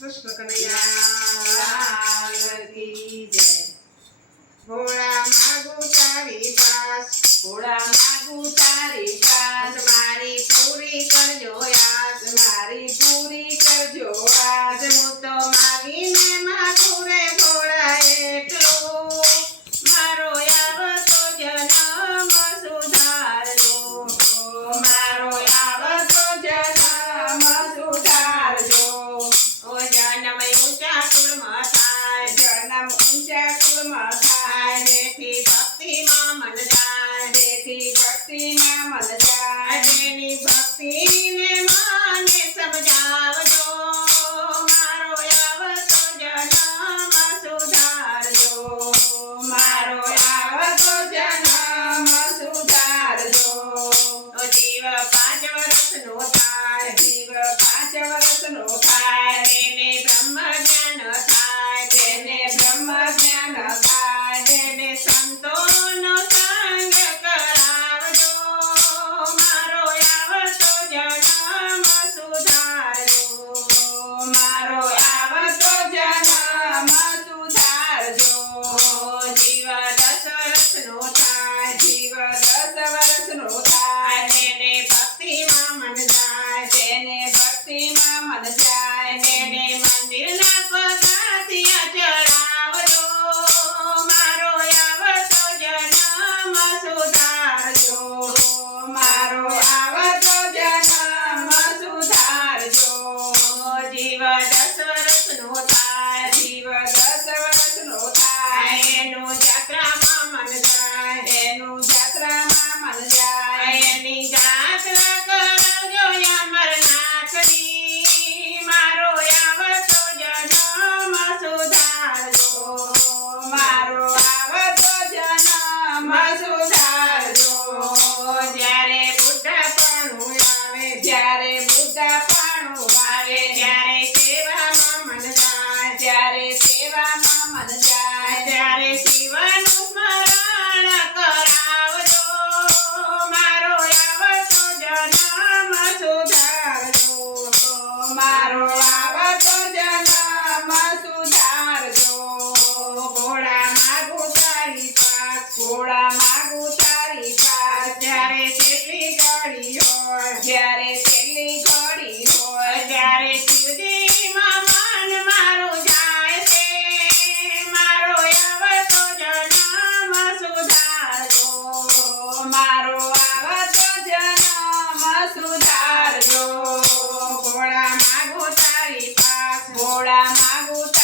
Terus belakangnya ya. ya va a. મારો આવતો જન્મ સુધારજો. ઘોડા માગુ તારી પાસ, ઘોડા માગુ તારી પાસ. જ્યારે કેટલી ગાડી હોય, જ્યારે Mago tá